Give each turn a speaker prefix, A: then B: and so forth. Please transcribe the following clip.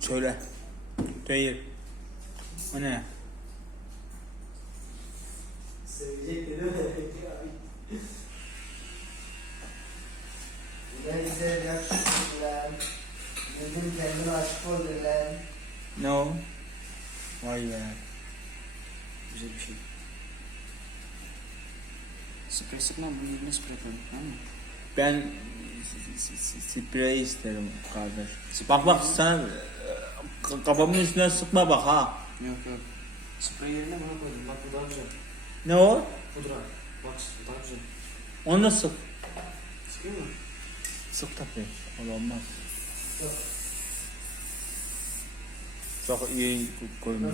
A: söyle. Değil. O ne?
B: Sevecek Ne
A: o? Vay be.
C: Güzel bir şey. Sprey sıkma bunu yerine sprey?
A: Ben s- s- s- sprey isterim kardeş. Bak bak sana e, kafamın üstüne sıkma bak ha.
C: Yok yok. Sprey yerine bana koydum. Bak bu daha güzel.
A: Ne o?
C: Pudra. Bak daha güzel.
A: Onu da sık.
C: Sıkıyor mu?
A: Sık tabii. O da olmaz. Çok iyi görünüyor.